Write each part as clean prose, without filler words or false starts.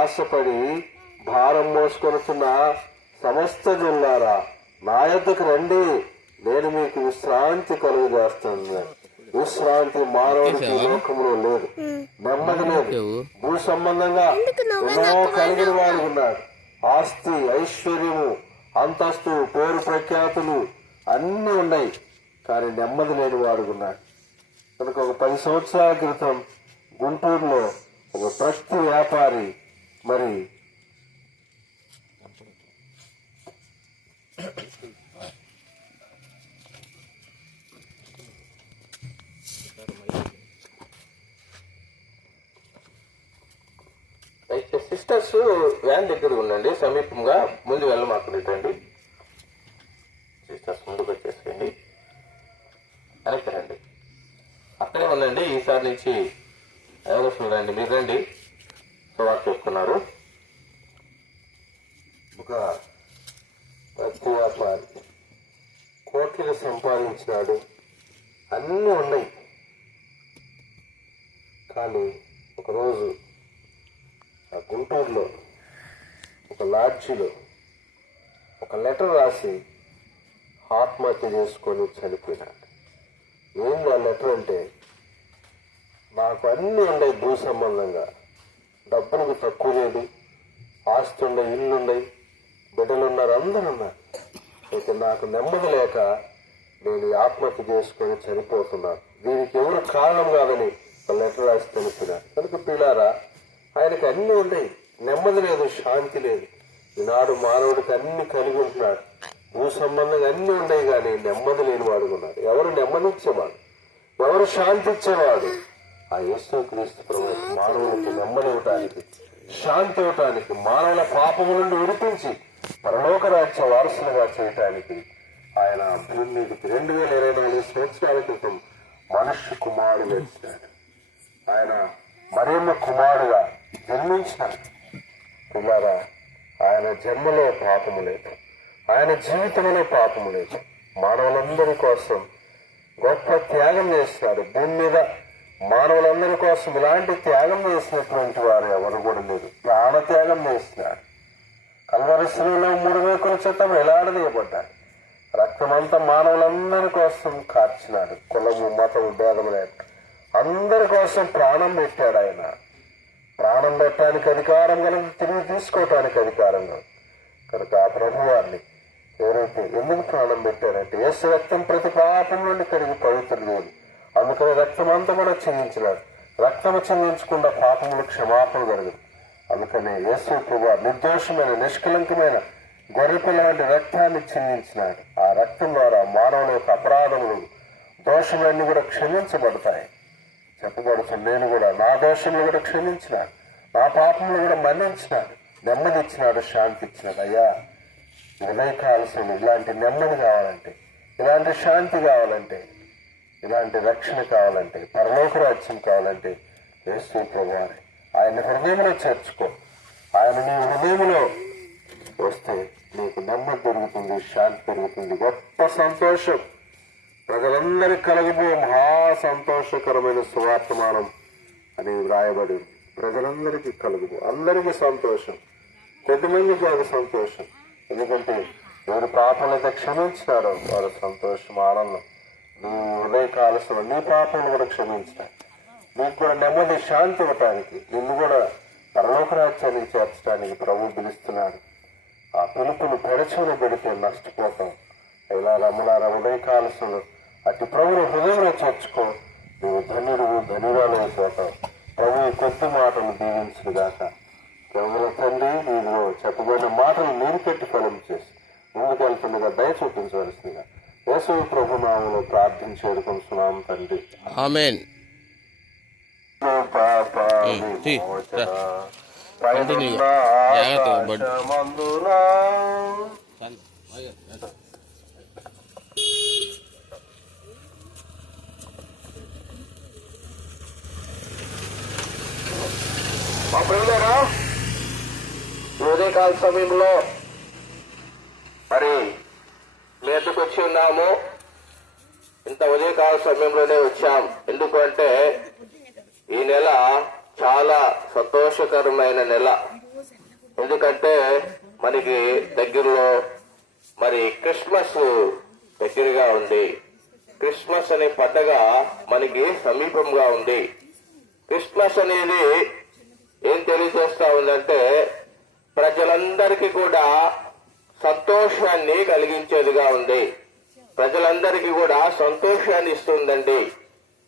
ప్రయాసపడి భారం మోసుకొనుచున్న సమస్త జనులారా నా యొద్దకు రండి, నేను మీకు విశ్రాంతి కలుగు చేస్తాను. విశ్రాంతి మానవుడికి లోకంలో లేదు, నెమ్మది లేదు. భూ సంబంధంగా ఎన్నో కలిగిన వాడు ఉన్నాడు. ఆస్తి, ఐశ్వర్యము, అంతస్తు, పేరు ప్రఖ్యాతులు అన్ని ఉన్నాయి, కానీ నెమ్మది లేని వాడుకున్నాడు. కనుక ఒక 10 సంవత్సరాల క్రితం గుంటూరులో ఒక ట్రస్ట్ వ్యాపారి మరి సిస్టర్స్ వ్యాన్ దగ్గర ఉండండి, సమీపంగా ముందు వెళ్ళమాకండి. సిస్టర్స్ ముందుకు వచ్చేసేయండి, వెనక్కి రండి, అక్కడే ఉండండి. ఈసారి నుంచి ఎవరు రండి, మీరు రండి. వారు చెప్తున్నారు ఒక ప్రతి వ్యాపారి కోట్లు సంపాదించినాడు, అన్నీ ఉన్నాయి. కానీ ఒకరోజు ఆ గుంటూరులో ఒక లాడ్జిలో ఒక లెటర్ రాసి ఆత్మహత్య చేసుకొని చనిపోయినాడు. ఏంటి ఆ లెటర్ అంటే, నాకు అన్నీ ఉన్నాయి, భూ సంబంధంగా డబ్బులకు తక్కువ లేదు, ఆస్తి ఉన్నాయి, ఇల్లు ఉన్నాయి, బిడ్డలు ఉన్నారు, అందరూ ఉన్నారు. అయితే నాకు నెమ్మది లేక నేను ఆత్మహత్య చేసుకొని చనిపోతున్నాను. దీనికి ఎవరు కారణం కాదని లెటర్ రాసి తెలిపినారు. కనుక పిల్లారా, ఆయనకు అన్ని ఉన్నాయి, నెమ్మది లేదు, శాంతి లేదు. ఈనాడు మానవుడికి అన్ని కలిగి ఉంటున్నాడు, భూ సంబంధంగా అన్ని ఉన్నాయి, కానీ నెమ్మది లేని వాడుకున్నాడు. ఎవరు నెమ్మది ఇచ్చేవాడు, ఎవరు శాంతి ఇచ్చేవాడు? ఆ యేసుక్రీస్తు ప్రభువు మానవులకు నెమ్మది ఇవ్వటానికి, శాంతి ఇవ్వటానికి, మానవుల పాపము నుండి విడిపించి పరలోక రాజ్య వారసులుగా చేయటానికి ఆయన భూమి మీదకి 2024 సంవత్సరాల క్రితం మనుష్య కుమారుడు వచ్చినాడు. ఆయన మరియమ్మ కుమారుడుగా జన్మించినాడు. కుమారా, ఆయన జన్మలో పాపము లేదు, ఆయన జీవితంలో పాపము లేదు. మానవులందరి కోసం గొప్ప త్యాగం చేస్తున్నాడు. భూమి మీద మానవులందరి కోసం ఇలాంటి త్యాగం చేసినటువంటి వారు ఎవరు కూడా లేదు. ప్రాణ త్యాగం చేస్తున్నాడు. కల్వరి శిలువలో 3 మేకుల చేత వేలాడదీయబడ్డాడు. రక్తమంతా మానవులందరి కోసం కార్చినాడు. కులము, మతము భేదం లేదు, అందరి కోసం ప్రాణం పెట్టాడు. ఆయన ప్రాణం పెట్టడానికి అధికారం కనుక తిరిగి తీసుకోవటానికి అధికారం కనుక కనుక ఆ ప్రభు వారిని ఎవరైతే ఎందుకు ప్రాణం పెట్టారంటే, యేసు రక్తం ప్రతి పాపం నుండి కడిగి పవిత్రుడు. అందుకని రక్తం అంతా కూడా చిందించినాడు. రక్తము చిందించకుండా పాపములు క్షమాపణ జరగదు. అందుకని యేసు ప్రభువు నిర్దోషమైన నిష్కలంకమైన గొర్రెపిల్ల లాంటి రక్తాన్ని చిందించినాడు. ఆ రక్తం ద్వారా మానవుల యొక్క అపరాధములు, దోషములన్నీ కూడా క్షమించబడతాయి. చెప్పబడుతుంది, నేను కూడా నా దోషములు కూడా క్షమించినాడు, నా పాపములు కూడా మన్నించినాడు, నెమ్మది ఇచ్చినాడు, శాంతి ఇచ్చినాడు. అయ్యా, ఉదయకాలసం ఇలాంటి నెమ్మది కావాలంటే, ఇలాంటి శాంతి కావాలంటే, ఇలాంటి రక్షణ కావాలంటే, పరలోక రాజ్యం కావాలంటే యేసు ప్రభువారే ఆయన హృదయంలో చేర్చుకో. ఆయన నీ హృదయంలో వస్తే నీకు నెమ్మది దొరుకుతుంది, శాంతి పెరుగుతుంది, గొప్ప సంతోషం ప్రజలందరికీ కలగబోయే మహా సంతోషకరమైన సువార్తమానం అని వ్రాయబడి ప్రజలందరికీ కలుగుబో. అందరికీ సంతోషం, కొద్దిమందికి ఒక సంతోషం. ఎందుకంటే ఎవరు పాపలైతే క్షమించినారో వారు సంతోషం, ఆనందం. నీ ఉదయకాలశంలో నీ పాపలు కూడా క్షమించినారు. నీకు కూడా నెమ్మది, శాంతి ఇవ్వటానికి, నిన్ను కూడా పరలోక రాజ్యానికి చేర్చడానికి ప్రభు పిలుస్తున్నాడు. ఆ పిలుపును పెడచెవిన పెడితే నష్టపోతాం. ఇలా రమ్మలారా ఉదయకాలశంలో అటు ప్రభుని హృదయంలో చేర్చుకో, నువ్వు ధన్యుడు, ధన్యురాలు అయిపోతావు. ప్రభు కొద్ది మాటలు దీవించుగాక. ప్రభుల తండ్రి, వీరిలో చెప్పబడిన మాటలు నీరు పెట్టి ఫలం చేసి ముందుకెళ్తుండగా దయ చూపించవలసిందిగా యేసు ప్రభు నామములో ప్రార్థించి వేడుకొంటున్నాం తండ్రి, ఆమేన్. మా ప్రియులారా, ఉదయకాల సమయంలో మరి మీదకి వచ్చి ఉన్నాము. ఇంత ఉదయకాల సమయంలోనే వచ్చాం. ఎందుకంటే ఈ నెల చాలా సంతోషకరమైన నెల. ఎందుకంటే మనకి దగ్గరలో మరి క్రిస్మస్ దగ్గరగా ఉంది. క్రిస్మస్ అనే పండగ మనకి సమీపంగా ఉంది. క్రిస్మస్ అనేది ఏం తెలియజేస్తా ఉందంటే ప్రజలందరికీ కూడా సంతోషాన్ని కలిగించేదిగా ఉంది. ప్రజలందరికీ కూడా సంతోషాన్ని ఇస్తుందండి.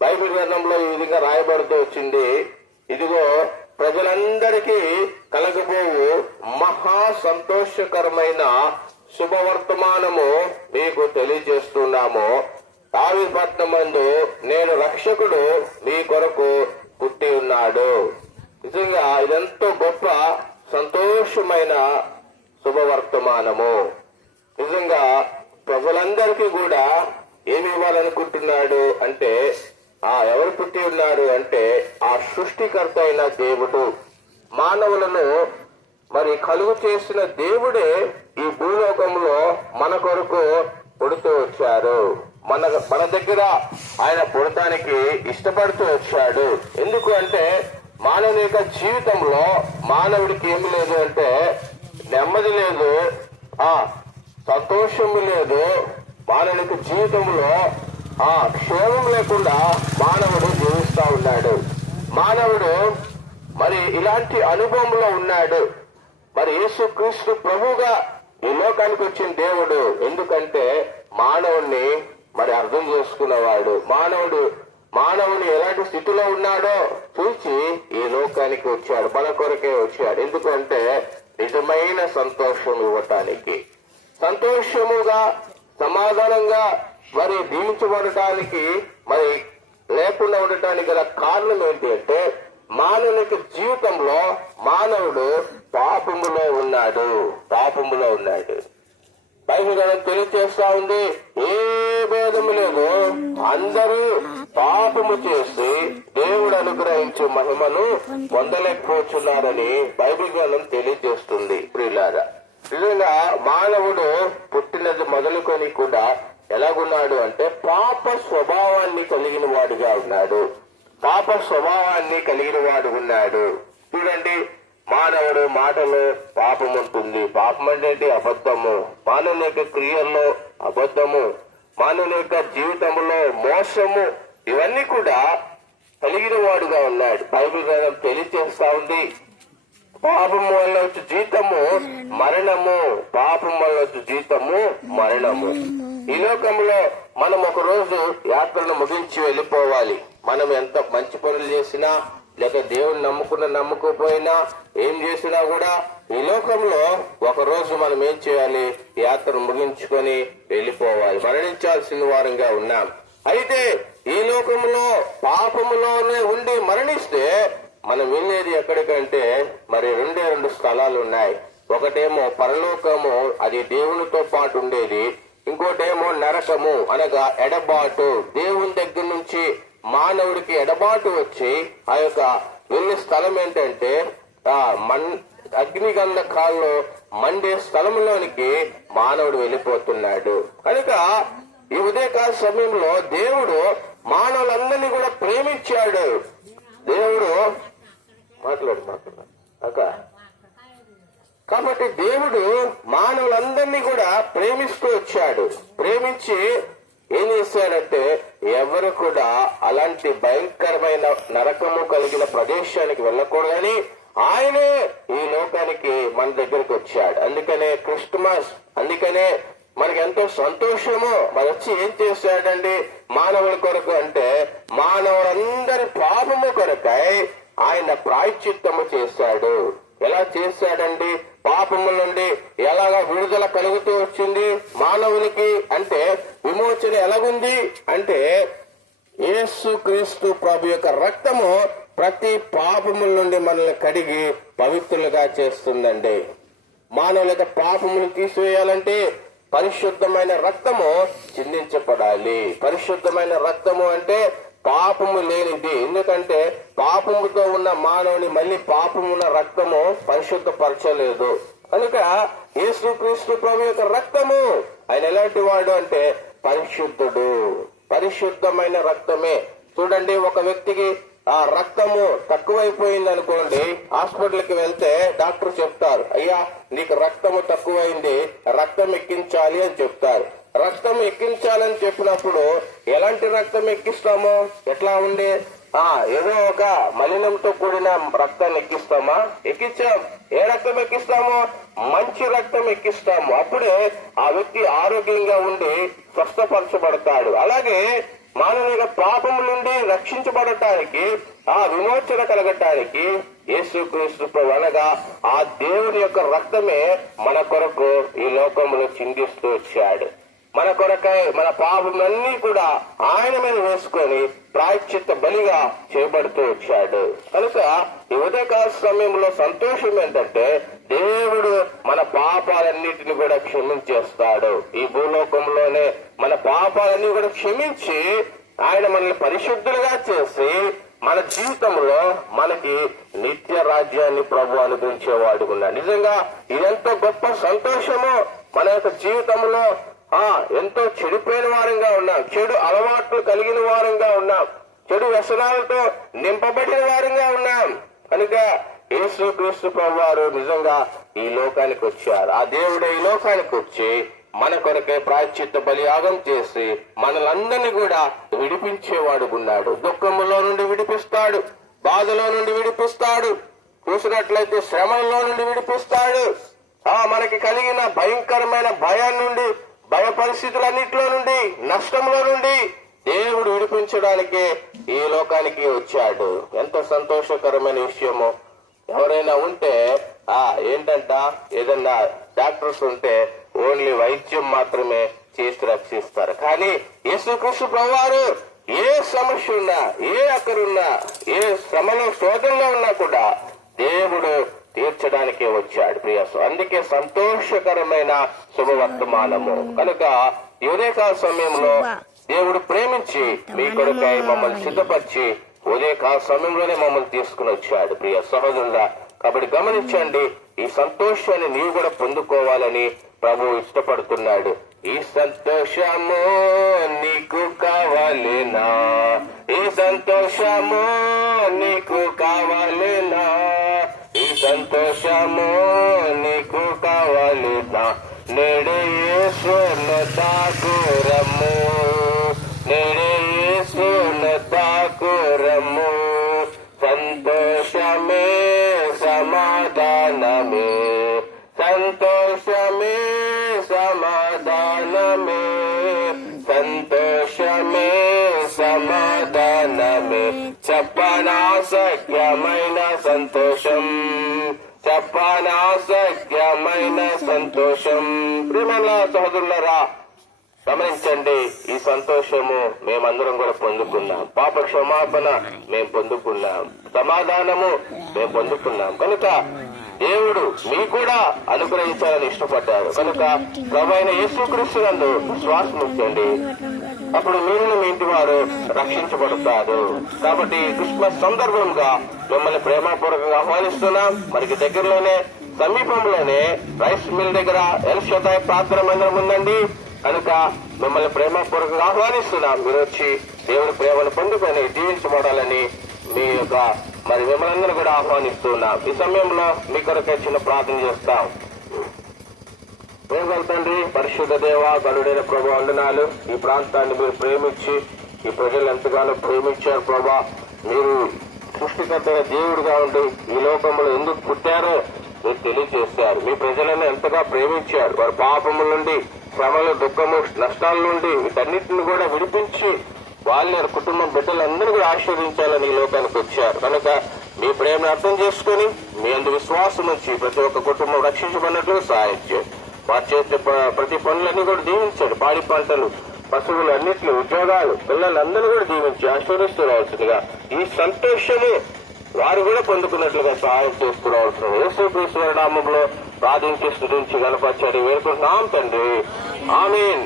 బైబిల్ గ్రంథంలో ఈ విధంగా రాయబడుతూ వచ్చింది, ఇదిగో ప్రజలందరికీ కలగబోవు మహా సంతోషకరమైన శుభవర్తమానము మీకు తెలియజేస్తున్నాము. దావీదుపట్నమందు నేను రక్షకుడు మీ కొరకు పుట్టి ఉన్నాడు. నిజంగా ఇదెంతో గొప్ప సంతోషమైన శుభవర్తమానము. నిజంగా ప్రజలందరికీ కూడా ఏమి ఇవ్వాలనుకుంటున్నాడు అంటే ఎవరు పుట్టి ఉన్నారు అంటే ఆ సృష్టికర్త అయిన దేవుడు. మానవులను మరి కలుగు చేసిన దేవుడే ఈ భూలోకంలో మన కొరకు పుడుతూ వచ్చారు. మన దగ్గర ఆయన పుడటానికి ఇష్టపడుతూ వచ్చాడు. ఎందుకు అంటే మానవుని యొక్క జీవితంలో మానవుడికి ఏమి లేదు అంటే నెమ్మది లేదు, సంతోషము లేదు. మానవునికి జీవితంలో క్షేమం లేకుండా మానవుడు జీవిస్తా ఉన్నాడు. మానవుడు మరి ఇలాంటి అనుభవంలో ఉన్నాడు. మరి యేసుక్రీస్తు ప్రభువుగా ఈ లోకానికి వచ్చిన దేవుడు ఎందుకంటే మానవుణ్ణి మరి అర్థం చేసుకున్నవాడు. మానవుని ఎలాంటి స్థితిలో ఉన్నాడో చూసి ఈ లోకానికి వచ్చాడు, మన కొరకే వచ్చాడు. ఎందుకంటే నిజమైన సంతోషం ఇవ్వటానికి, సంతోషముగా సమాధానంగా మరి దీవించబడటానికి, మరి లేకుండా ఉండటానికి గల కారణం ఏంటి అంటే మానవునికి జీవితంలో మానవుడు పాపములో ఉన్నాడు. బైబిల్ గ్రంథం తెలియజేస్తా ఉంది, ఏ భేదము లేదు, అందరూ పాపము చేసి దేవుడు అనుగ్రహించే మహిమను పొందలేకపోతున్నారని బైబిల్ గ్రంథం తెలియజేస్తుంది. ప్రియులారా, నిజంగా మానవుడు పుట్టినది మొదలుకొని కూడా ఎలాగున్నాడు అంటే పాప స్వభావాన్ని కలిగిన వాడుగా ఉన్నాడు. చూడండి, మానవుడు మాటలో పాపం ఉంటుంది. పాపం అంటే అబద్ధము. మానవుని యొక్క క్రియల్లో అబద్ధము, మానవుని యొక్క జీవితంలో మోసము, ఇవన్నీ కూడా కలిగిన వాడుగా ఉన్నాడు. బైబిల్ గ్రంథం తెలియజేస్తా ఉంది, పాపం వల్ల వచ్చే జీతము మరణము. ఈ లోకంలో మనం ఒక రోజు యాత్రను ముగించి వెళ్ళిపోవాలి. మనం ఎంత మంచి పనులు చేసినా, లేక దేవుని నమ్ముకోపోయినా, ఏం చేసినా కూడా ఈ లోకంలో ఒక రోజు మనం ఏం చేయాలి? యాత్ర ముగించుకొని వెళ్ళిపోవాలి, మరణించాల్సిన వారంగా ఉన్నాం. అయితే ఈ లోకంలో పాపములోనే ఉండి మరణిస్తే మనం వెళ్ళేది ఎక్కడికంటే మరి రెండు స్థలాలు ఉన్నాయి. ఒకటేమో పరలోకము, అది దేవునితో పాటు ఉండేది. ఇంకోటేమో నరకము, అనగా ఎడబాటు. దేవుని దగ్గర నుంచి మానవుడికి ఎడబాటు వచ్చి ఆ యొక్క వెళ్ళే స్థలం ఏంటంటే అగ్నిగంధకాల్లో మండే స్థలంలోనికి మానవుడు వెళ్ళిపోతున్నాడు. కనుక ఈ ఉదయకాల సమయంలో దేవుడు మానవులందరినీ కూడా ప్రేమించాడు. దేవుడు కాబట్టి దేవుడు మానవులందరినీ కూడా ప్రేమిస్తూ వచ్చాడు. ప్రేమించి ఏం చేశాడంటే ఎవరు కూడా అలాంటి భయంకరమైన నరకము కలిగిన ప్రదేశానికి వెళ్ళకూడదని ఆయనే ఈ లోకానికి మన దగ్గరకు వచ్చాడు. అందుకనే క్రిస్మస్, అందుకనే మనకి ఎంతో సంతోషము. మరి వచ్చి ఏం చేశాడండి మానవుల కొరకు అంటే మానవులందరి పాపము కొరకై ఆయన ప్రాయశ్చిత్తము చేశాడు. ఎలా చేశాడండి? పాపము నుండి ఎలాగా విడుదల కలుగుతూ వచ్చింది మానవునికి అంటే విమోచన ఎలాగుంది అంటే యేసుక్రీస్తు ప్రభు యొక్క రక్తము ప్రతి పాపముల నుండి మనల్ని కడిగి పవిత్రులుగా చేస్తుందండి. మానవుల యొక్క పాపములు తీసివేయాలంటే పరిశుద్ధమైన రక్తము చిందించబడాలి. పరిశుద్ధమైన రక్తము అంటే పాపము లేనిది. ఎందుకంటే పాపముతో ఉన్న మానవుని మళ్ళీ పాపమున్న రక్తము పరిశుద్ధపరచలేదు. కనుక యేసుక్రీస్తు ప్రభు యొక్క రక్తము ఆయన ఎలాంటి వాడు అంటే పరిశుద్ధుడు. పరిశుద్ధమైన రక్తమే. చూడండి, ఒక వ్యక్తికి ఆ రక్తము తక్కువైపోయింది అనుకోండి, హాస్పిటల్కి వెళ్తే డాక్టర్ చెప్తారు, అయ్యా నీకు రక్తము తక్కువైంది, రక్తం ఎక్కించాలి అని చెప్తారు. రక్తం ఎక్కించాలని చెప్పినప్పుడు ఎలాంటి రక్తం ఎక్కిస్తామో, ఎట్లా ఉండే ఏదో ఒక మలినంతో కూడిన రక్తాన్ని ఎక్కిస్తామా? ఎక్కించాం. ఏ రక్తం ఎక్కిస్తామో? మంచి రక్తం ఎక్కిస్తాము. అప్పుడే ఆ వ్యక్తి ఆరోగ్యంగా ఉండి స్వస్థపరచబడతాడు. అలాగే మానవునిగా పాపం నుండి రక్షించబడటానికి, ఆ విమోచన కలగటానికి యేసుక్రీస్తు అనగా ఆ దేవుని యొక్క రక్తమే మన కొరకు ఈ లోకంలో చిందిస్తూ వచ్చాడు. మన కొరకై మన పాపములన్నీ కూడా ఆయన మీద వేసుకొని ప్రాయశ్చిత్త బలిగా చేయబడుతూ వచ్చాడు. కనుక ఈ ఉదయకాల సమయంలో సంతోషం ఏంటంటే, దేవుడు మన పాపాలన్నిటిని కూడా క్షమించేస్తాడు. ఈ భూలోకంలోనే మన పాపాలన్నీ కూడా క్షమించి ఆయన మనల్ని పరిశుద్ధులుగా చేసి మన జీవితంలో మనకి నిత్య రాజ్యాన్ని ప్రభు అనుగ్రహించేవాడు ఉన్నాడు. నిజంగా ఇదెంతో గొప్ప సంతోషము. మన యొక్క జీవితంలో ఎంతో చెడిపోయిన వారంగా ఉన్నాం, చెడు అలవాట్లు కలిగిన వారంగా ఉన్నాం, చెడు వ్యసనాలతో నింపబడిన వారంగా ఉన్నాం. కనుక యేసుక్రీస్తు ప్రభువారు నిజంగా ఈ లోకానికి వచ్చారు. ఆ దేవుడే ఈ లోకానికి వచ్చి మన కొరకే ప్రాయశ్చిత్త బలియాగం చేసి మనలందరినీ కూడా విడిపించేవాడు ఉన్నాడు. దుఃఖములో నుండి విడిపిస్తాడు, బాధలో నుండి విడిపిస్తాడు, చూసినట్లయితే శ్రమల్లో నుండి విడిపిస్తాడు. మనకి కలిగిన భయంకరమైన భయాన్ని నుండి, భయ పరిస్థితులన్నింటిలో నుండి, నష్టంలో నుండి దేవుడు విడిపించడానికి ఈ లోకానికి వచ్చాడు. ఎంత సంతోషకరమైన విషయమో. ఎవరైనా ఉంటే ఏంటంట, ఏదన్నా డాక్టర్స్ ఉంటే ఓన్లీ వైద్యం మాత్రమే చేసి రక్షిస్తారు. కానీ యేసుక్రీస్తు ప్రభువారు ఏ సమస్య ఉన్నా, ఏ అక్కరున్నా, ఏ శ్రమలో శోధనలో ఉన్నా కూడా దేవుడు తీర్చడానికే వచ్చాడు ప్రియసు. అందుకే సంతోషకరమైన శుభవర్తమానము. కనుక ఈ ఉదయకాల సమయంలో దేవుడు ప్రేమించి మీ కొరకై మమ్మల్ని సిద్ధపరిచి ఉదయకాల సమయంలోనే మమ్మల్ని తీసుకుని వచ్చాడు ప్రియ సహోదరులా. కాబట్టి గమనించండి, ఈ సంతోషాన్ని నీవు కూడా పొందుకోవాలని ప్రభు ఇష్టపడుతున్నాడు. ఈ సంతోషము నీకు కావాలేనా? ఈ సంతోషము నీకు కావాలేనా? ఈ సంతోషము నీకు కావాలేనా? నేడే యేసును తాకురము, నేడే యేసును తాకురము. సంతోషమే సమాధానమే, సంతోషమే సమాధానమే, సంతోషమే సమాధానమే. చెప్పనాశక్యమైన సంతోషం, చెప్పనాశక్యమైన సంతోషం. ప్రియమైన సహోదరులారా, గమనించండి, ఈ సంతోషము మేమందరం కూడా పొందుకున్నాం. పాప క్షమాపణ మేము పొందుకున్నాం, సమాధానము మేము పొందుకున్నాం. కనుక దేవుడు మీకు కూడా అనుగ్రహించాలని ఇష్టపడ్డాడు. కనుక ప్రభువైన యేసుక్రీస్తు నందు విశ్వాసం ఉంచండి, అప్పుడు మీరు మీ ఇంటి వారు రక్షించబడతారు. కాబట్టి క్రిస్మస్ సందర్భంగా మిమ్మల్ని ప్రేమపూర్వకంగా ఆహ్వానిస్తున్నాం. మనకి దగ్గరలోనే, సమీపంలోనే రైస్ మిల్ దగ్గర ఎల్ షదాయ్ ప్రార్థన మందిరం ఉందండి. కనుక మిమ్మల్ని ప్రేమపూర్వకంగా ఆహ్వానిస్తున్నాం. మీరు వచ్చి దేవుడి ప్రేమను పొందుకొని జీవించబడాలని మీ యొక్క మిమ్మల్ని అందరూ కూడా ఆహ్వానిస్తున్నాం. ఈ సమయంలో మీ కొరకే చిన్న ప్రార్థన చేస్తాం. ప్రేమల తండ్రి, పరిశుద్ధ దేవ, గనుడైన ప్రభా వందనాలు. ఈ ప్రాంతాన్ని మీరు ప్రేమించి ఈ ప్రజలు ఎంతగానో ప్రేమించారు ప్రభా. మీరు సృష్టికర్తైన దేవుడిగా ఉండి ఈ లోకంలో ఎందుకు పుట్టారో మీరు తెలియజేశారు. మీ ప్రజలను ఎంతగా ప్రేమించారు. వారి పాపముల నుండి, శ్రమలు, దుఃఖము, నష్టాల నుండి వీటన్నిటిని కూడా విడిపించి వాళ్ళ కుటుంబం బిడ్డలందరూ కూడా ఆశీర్వదించాలని ఈ లోకానికి వచ్చారు. కనుక మీ ప్రేమను అర్థం చేసుకుని మీ అందు విశ్వాసం నుంచి ప్రతి ఒక్క కుటుంబం రక్షించబడినట్లు సహాయం చేయండి. వారి చేసే ప్రతి పనులన్నీ కూడా దీవించండి. పాడి పంటలు, పశువులు అన్నింటినీ, ఉద్యోగాలు, పిల్లలందరూ కూడా దీవించి ఆశీర్వదిస్తూ రావాల్సిందిగా ఈ సంతోషము వారు కూడా పొందుకున్నట్లుగా సహాయం చేస్తూ రావాల్సిన యేసుక్రీస్తు నామములో ప్రార్థించి స్తుతించి గణపరచాడు వేడుకుంటున్నాం తండ్రి. ఆమేన్.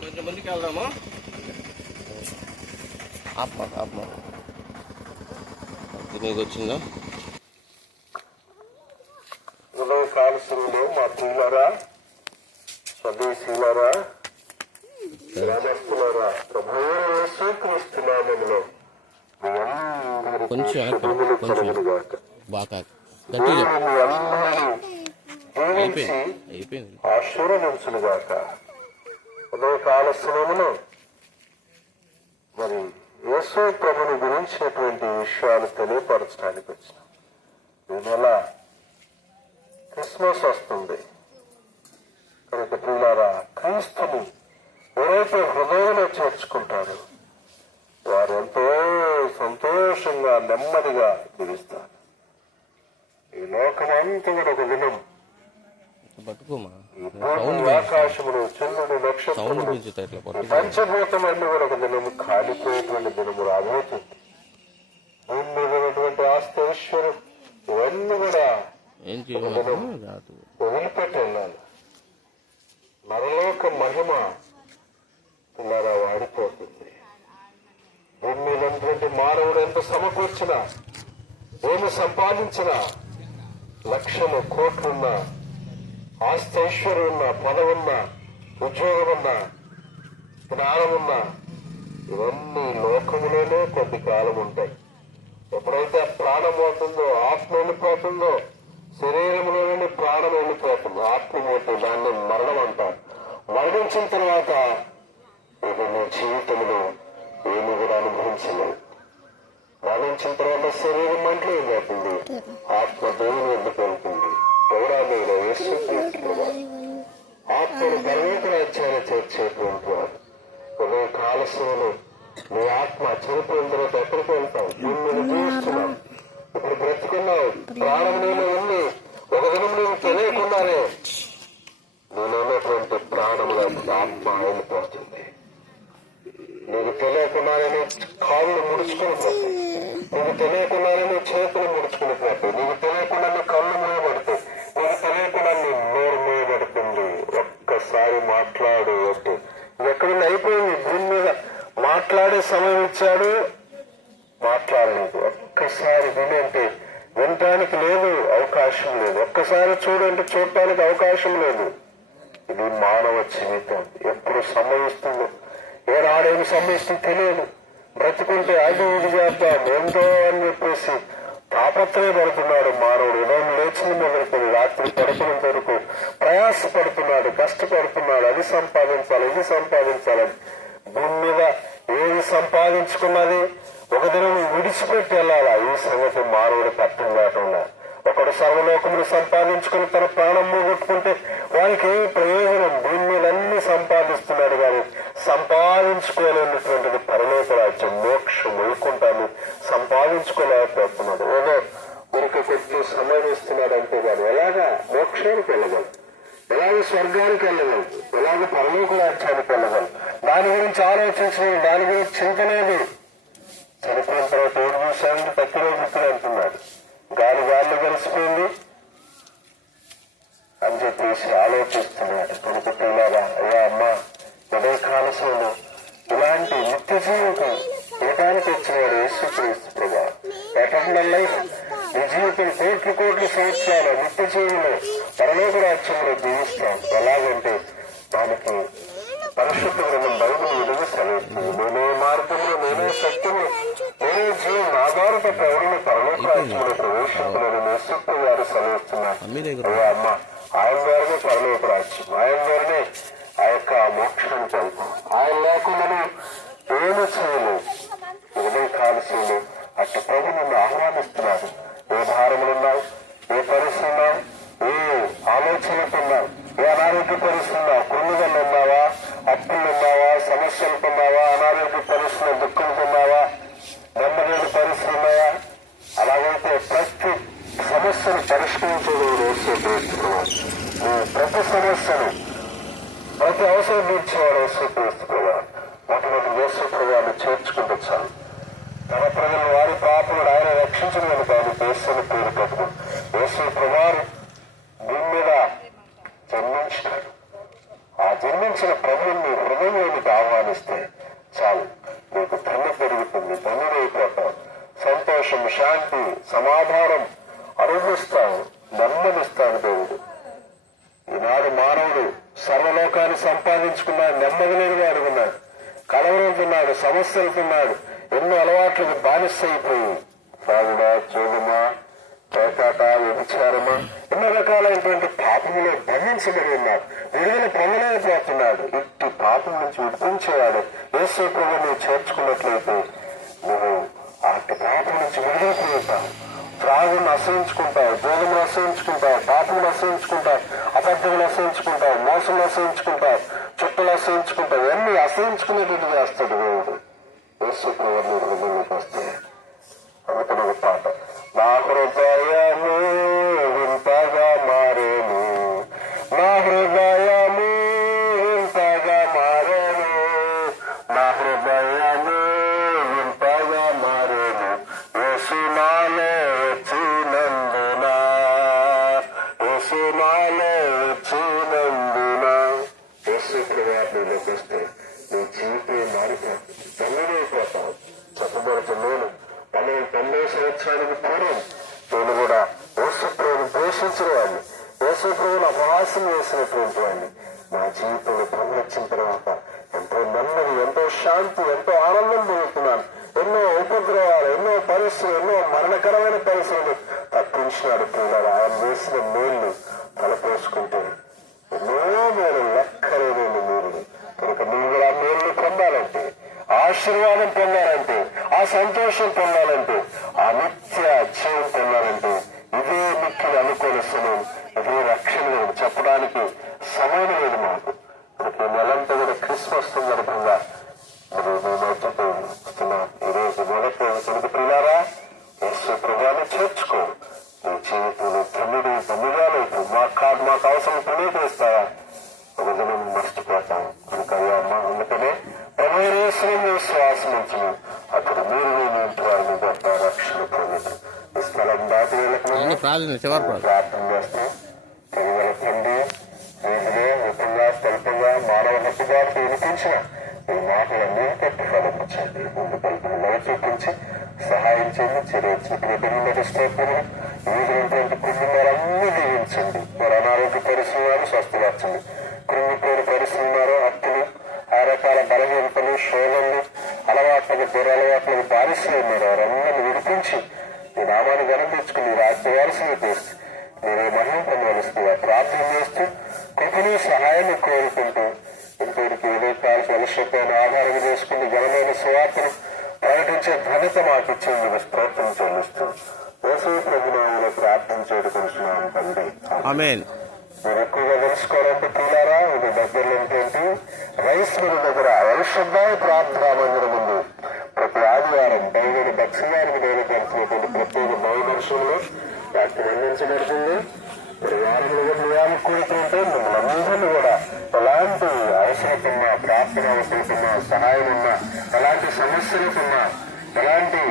కొంచెం ముందుకు వెళ్దాము. నీకు వచ్చిందా ఉదయ కాలశంలో మా పిల్లరా చదివి యేసుక్రీస్తు నామములో మీ అందరికీ కొంచెం శుభములు కలుగునుగాక. బాగా గట్టిగా దేవుడు మీ అందరినీ దీవించి అయిపోయింది. ఆశీర్వదించునుగాక. ఉదయకాల సమయములో మరి యేసు ప్రభుని గురించినటువంటి విషయాలు తెలియపరచడానికి వచ్చిన ఈ నెల క్రిస్మస్ వస్తుంది కనుక పిల్లరా, క్రీస్తుని ఎవరైతే హృదయంలో చేర్చుకుంటారో వారు ఎంతో సంతోషంగా నెమ్మదిగా జీవిస్తారు. ఈ లోకమంతా కూడా ఒక దినం, పట్టుకోమా ఈ భూమి ఆకాశములు చంద్రుడు నక్షత్రములు పంచభూతమన్నీ కూడా ఒక దినము కాలిపోయేటువంటి దినము రాబోతుంది. భూమి మీద ఉన్నటువంటి ఆస్తి ఐశ్వర్యం ఇవన్నీ కూడా వదిలిపెట్టి వెళ్ళాలి. నరలోక మహిమ పిల్లరా వాడిపోతుంది. భూమి మీద ఉన్నటువంటి మానవుడు ఎంత సమకూర్చినా, ఏమి సంపాదించినా, లక్షలు కోట్లున్నా, ఆస్తి ఐశ్వర్యం ఉన్నా, పదవున్నా, ఉద్యోగం ఉన్నా, జ్ఞానమున్నా, ఇవన్నీ లోకములోనే కొద్ది కాలం ఉంటాయి. ఎప్పుడైతే ప్రాణం పోతుందో, ఆత్మ వెళ్ళిపోతుందో, శరీరంలోనే ప్రాణం వెళ్ళిపోతుంది, ఆత్మ పోతుంది, దాన్ని మరణం అంటారు. మరణించిన తర్వాత ఇది నీ జీవితంలో ఏమి కూడా అనుభవించలేదు. మరణించిన తర్వాత శరీరం మంటలు వెళ్ళిపోతుంది, ఆత్మ దేవుని ఎందుకు వెళ్తుంది. ఎవరా మీరు? యేసుక్రీస్తు ఆత్మను పరలోక రాజ్యాన్ని చేర్చేటువంటి వారు. ఉదయ కాలశంలో నీ ఆత్మ చనిపోయిన తర్వాత ఎక్కడికి వెళ్తావు? నిన్ను జీవిస్తున్నావు, ఇప్పుడు బ్రతుకున్నావు, ప్రాణం నీలో ఉంది. ఒక దినం నీవు తెలియకుండానే నేనున్నటువంటి ప్రాణంలో ఆత్మ వెళ్ళిపోతుంది. నీకు తెలియకుండానే కాళ్ళు ముడుచుకున్నట్టు, నీకు తెలియకుండానే చేతులు ముడుచుకున్నట్టు, నీకు తెలియకుండా నీ కళ్ళు మూయబడతాయి, నీకు తెలియకుండా నీ నోరు మూయబడుతుంది. ఒక్కసారి మాట్లాడు అంటే ఎక్కడుంది? అయిపోయింది. భూమి మీద మాట్లాడే సమయం ఇచ్చాడు, మాట్లాడలేదు. ఒక్కసారి వినంటే వినటానికి లేదు, అవకాశం లేదు. ఒక్కసారి చూడంటే చూడటానికి అవకాశం లేదు. ఇది మానవ జీవితం. ఎప్పుడు సంభవిస్తుందో, ఏనాడేమి సంభవిస్తుందో తెలియదు. బ్రతుకుంటే అది ఇది చేద్దాం ఏంటో అని చెప్పేసి తాపత్రయపడుతున్నాడు మానవుడు. ఉదయం లేచిన మొదలుకొని రాత్రి పడుకునేంత వరకు ప్రయాసపడుతున్నాడు, కష్టపడుతున్నాడు. అది సంపాదించాలి, ఇది సంపాదించాలని. భూమి మీద ఏది సంపాదించుకున్నది ఒక దినం విడిచిపెట్టి వెళ్ళాలా? ఈ సంగతి మానవుడికి అర్థం కాకుండా ఒకడు సర్వలోకములు సంపాదించుకుని తన ప్రాణం పోగొట్టుకుంటే వారికి ఏమి ప్రయోజనం? భూమి మీద అన్ని సంపాదిస్తున్నాడు కానీ సంపాదించుకోలేనటువంటిది పరలోక రాజ్యం, మోక్షం, వైకుంఠాన్ని సంపాదించుకోలేకపోతున్నాడు. ఏదో మనకు కొద్ది సమయం ఇస్తున్నాడు అంతే కాదు. ఎలాగా మోక్షానికి వెళ్ళగలరు, ఎలాగ స్వర్గానికి వెళ్ళగలరు, ఎలాగ పరలోక రాజ్యానికి వెళ్ళగలరు, దాని గురించి ఆలోచించిన, దాని గురించి చింతలేదు. చనిపోయిన తర్వాత ఏడు చూశాడు, తక్కిలో గుర్తులు అంటున్నాడు. గాలి గాలిలో కలిసిపోయింది అని చెప్పేసి ఆలోచిస్తున్నాడు. కొనుక్కుంటున్నారా? అయ్యా అమ్మ, ఉదయ కాలశంలో ఇలాంటి నిత్య జీవితం ఇవ్వడానికి వచ్చినాడు యేసుక్రీస్తు ప్రభువు. ఎటర్నల్ లైఫ్, నీ జీవితం కోట్లు కోట్ల సంవత్సరాలు నిత్య జీవిలో పరలోక రాజ్యంలో జీవిస్తాం. ఎలాగంటే దానికి పరిశుద్ధ గ్రంథం బైబిల్ విలువ సెలవుతుంది. నేనే మార్గంలో, నేనే సత్యము, నేనే జీవం, నా ద్వారా తప్ప ఎవరిని పరలోక రాజ్యంలో ప్రవేశించలేని యేసుక్రీస్తు గారు సెలవుస్తున్నారు. అయ్యా అమ్మ, ఆయన ద్వారానే పరలోక రాజ్యం, ఆయన ద్వారానే ఆ యొక్క మోక్షానికి వెళ్తాం. ఆయన లేకుండా ఏమి చేయలేదు. ఉదయ కాలశంలో అట్టి ప్రభు నిన్ను ఆహ్వానిస్తున్నాడు. ఏ భారములున్నావు, ఏ పరిస్థితి ఉన్నావు, ఏ ఆలోచనలు ఉన్నావు, ఏ అనారోగ్య పరిస్థితి ఉన్నావు, కృంగుదలు ఉన్నావా, అప్పులు ఉన్నావా, సమస్యలకు ఉన్నావా, అనారోగ్య పరిస్థితులు, దుఃఖంతో ఉన్నావా, నెమ్మది పరిస్థితులు ఉన్నాయా? అలాగైతే ప్రతి సమస్యను పరిష్కరించేది యేసుక్రీస్తున్నారు. ప్రతి సమస్యను, ప్రతి అవసరం తీర్చేవాడు యేసుక్రీస్తున్నారు. మొట్టమొదటి యేసుప్రభువును చేర్చుకుంటూ చాలు. తన ప్రజలు వారి పాపములు ఆయన రక్షించిన కనుక ఆయన యేసుని పేరు పెట్టుకుని యేసుప్రభువు భూమి మీద జన్మించినాడు. ఆ జన్మించిన ప్రభువుని హృదయంలోనికి ఆహ్వానిస్తే చాలు, నీకు ధన్య పెరుగుతుంది, ధన్యుడైపోతావు. సంతోషం, శాంతి, సమాధానం అనుభవిస్తావు, నెమ్మదిస్తాడు దేవుడు. ఈనాడు మానవుడు సర్వలోకాన్ని సంపాదించుకున్న నెమ్మది లేనిగా అడుగున్నాడు. కలవరంతున్నాడు, సమస్యలుతున్నాడు, ఎన్నో అలవాట్లకు బానిస అయిపోయి తాగుడా, చూడమా, పేకాట, వ్యభిచారమా, ఎన్నో రకాలైనటువంటి పాపములో బంధించబడి ఉన్నాడు. విడుదల పొందలేకపోతున్నాడు. ఇట్టి పాపం నుంచి విడిపించేవాడు యేసు ప్రభువును నువ్వు చేర్చుకున్నట్లయితే నువ్వు అట్టి పాపం నుంచి విడుదల పొందుతావు. త్రాగును అసహించుకుంటావు, జోగమును అసహించుకుంటావు, పాపమును అసహించుకుంటావు, అబద్ధములు అసహించుకుంటావు, మోసములు అసహించుకుంటావు, చుట్టలు అసహించుకుంటావు. ఇవన్నీ అసహించుకునేటట్టు చేస్తాడు దేవుడు. యేసు ప్రభువును హృదయంలోకి వస్తాడు. అందుకని ఒక పాట, నా హృదయము వింతగా మారేను, నా హృదయము వింతగా మారేను, నా హృదయము వింతగా మారేను, యేసు నాలో వచ్చినందున, యేసు నాలో వచ్చినందున. యేసు ప్రభువులోకి వస్తే నీ జీవితం మారిపోతుంది, తల్లిదైపోతావు. చెప్పబడుతున్నాను 90 సంవత్సరానికి పూర్వం నేను కూడా యేసు ప్రభువును ద్వేషించిన వాడిని, యేసు ప్రభువును అపహాసం చేసినటువంటి వాడిని. నా జీవితంలో ప్రభు వచ్చిన తర్వాత ఎంతో నెమ్మది, ఎంతో శాంతి, ఎంతో ఆనందం పొందుతున్నాను. ఎన్నో ఉపద్రవాలు, ఎన్నో పరిస్థితులు, ఎన్నో మరణకరమైన పరిస్థితులు తప్పించినాడు పిల్లలు. ఆయన వేసిన మేళ్లు తలపోసుకుంటే ఎన్నో మేలు, లెక్కలేని మేలు. కనుక నువ్వు కూడా మేలు పొందాలంటే, ఆశీర్వాదం పొందాలంటే, ఆ సంతోషం పొందాలంటే, ఆ నిత్య జీవం పొందాలంటే ఇదే మిక్కిలి అనుకోని సమయం, ఇదే రక్షణ చెప్పడానికి సమయం లేదు మాకు. ప్రతి నెలంతా కూడా క్రిస్మస్ సందర్భంగా మరి మేము వస్తున్నాం. ఈరోజు మొదటి కనుక పిల్లారా, యేసు ప్రభువును చేర్చుకో. నీ జీవితంలో తమ్మిగా లేదు. మాకు అవసరం ప్రణీకరిస్తావా? ఒక దినం మర్చిపోతాం. కనుక అమ్మా, అందుకనే ప్రభువుని విశ్వాసం ఉంచును, అప్పుడు మీరు నేను వారిని గొప్ప రక్షణ పొందుతాం. ఈ స్థలం దాటి వెళ్ళకుండా ప్రార్థన చేస్తాం. తెలుగుల తండ్రి, వీధిలో ఉపంగా స్వల్పంగా మానవ హక్కుదారులు వినిపించిన ఈ మాటలన్నీ పెట్టి ఫలించండి. ముందు పలుకుని నవ్వు చూపించి సహాయం చేయండి. చిరొచ్చిన ప్రతినిధి స్తోత్రములు వీధినటువంటి కుటుంబాలన్నీ దీవించండి. మరి అనారోగ్య పరిశ్రమలు స్వస్థపరచండి. కృంగిపోయిన పరిశ్రమలు, హక్కులు, ఆ రకాల బలహీనతలు, శోధనలు, అలవాట్లకు, దురలవాట్లకు బానిసలు ఉన్నారు. వారందరినీ విడిపించి ఈ నామాన్ని గణం తెచ్చుకుని రాజ్య వారసులు చేస్తూ మీరే మహిమ పొందవలస్తూ ప్రార్థన చేస్తూ కృపను సహాయాన్ని కోరుకుంటూ ఇంతవరకు ఏదో కాలకు వలసపైన ఆధారం చేసుకుని ఘనమైన సువార్తను ప్రకటించే ఘనత మాకు ఇచ్చేందుకు స్తోత్రం చెల్లిస్తూ యేసు ప్రభువులో ప్రార్థన చేయడం తండ్రి. ఆమేన్. మీరు ఎక్కువగా తెలుసుకోవాలంటే పిల్లారా, ఇది దగ్గరలో ఏంటంటే రైస్ మిల్ దగ్గర వైశుద్ధాయ ప్రార్థనా మందిరం ఉంది. ప్రతి ఆదివారం దైవుని దక్షిణానికి బయలుదేరుతున్నటువంటి ప్రత్యేక దైవ దర్శనంలో వాటిని అందించబడుతుంది. మరి వారంలో నియామక కూడుతుంటే మిమ్మల్ని అందరినీ కూడా ఎలాంటి అవసరతున్నా, ప్రార్థన అవసరతున్నా, సహాయం ఉన్నా, ఎలాంటి సమస్యలకున్నా, ఎలాంటి